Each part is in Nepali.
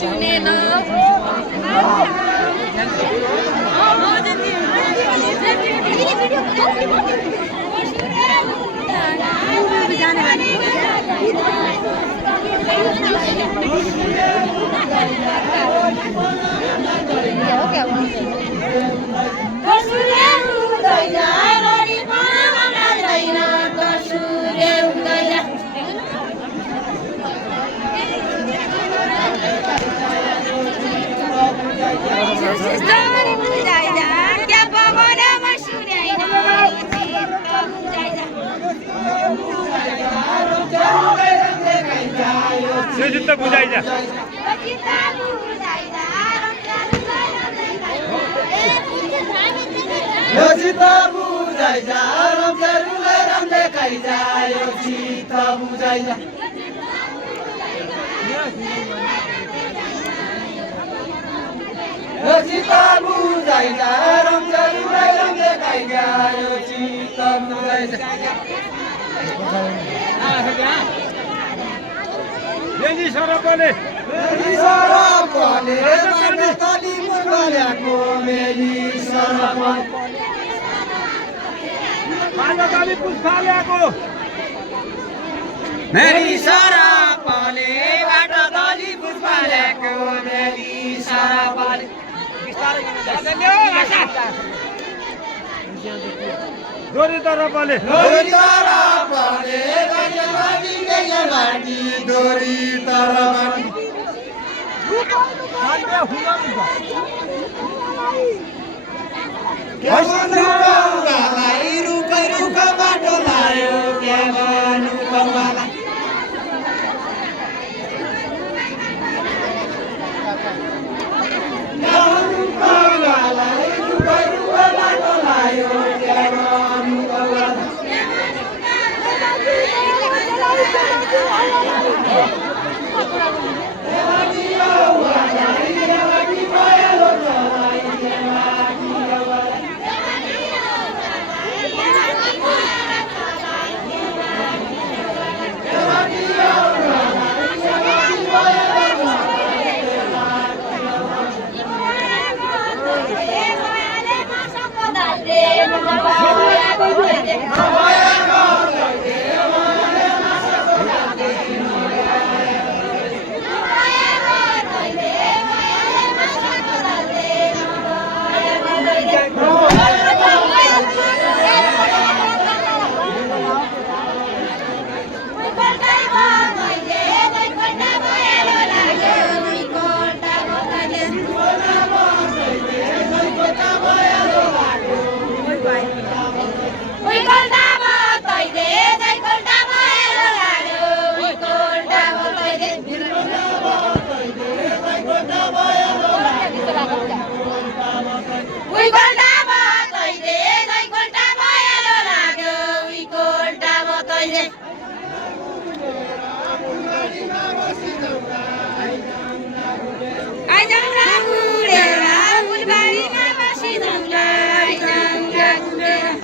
सुनेन जित्ता बुझाइजा यो चिता बुझाइजा रमजारुलाई रमले खाइजा यो चिता बुझाइजा यो चिता बुझाइजा रमजारुलाई रमले खाइजा यो चिता बुझाइजा लेली सरपले काली मुर्गाल्याको मेली सरपले काली पुष्पाल्याको मेली सरपले बाटा काली पुष्पाल्याको मेली सरपले दोरी तरपले दोरी तरपले गाडी गया बाटी दोरी तरपले रुखै रुख बाटो लायो के गर्नु कौवालाई रुखै रुख बाटो लायो के गर्नु कौवालाई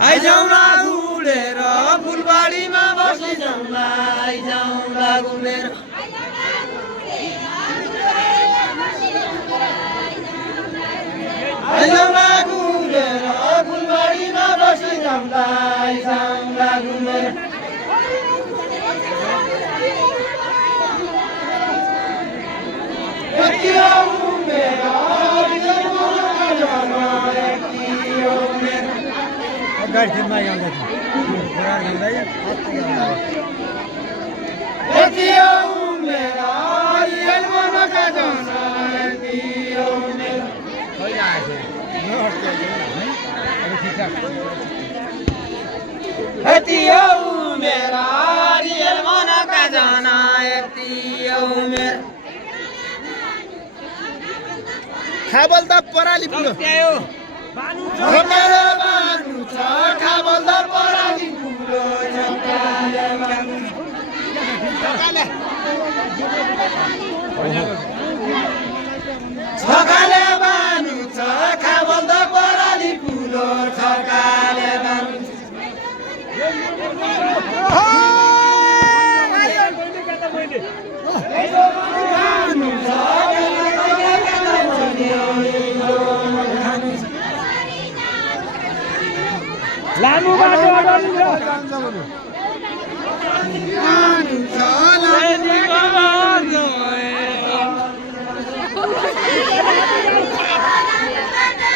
आइजाउँला गुलेर फुलबारीमा बसी जाउँला आइजाउँला गुलेर आइजाउँला गुलेर फुलबारीमा बसी जाउँला आइजाउँला गुलेर गाडी थिएनमा आउँदा खाबल त पराली पुलो छकाले बानु छ खाबल त पराली पुलो छकाले बानु छ खाबल त पराली पुलो छकाले बानु छ लानु बाटो अगाडि छ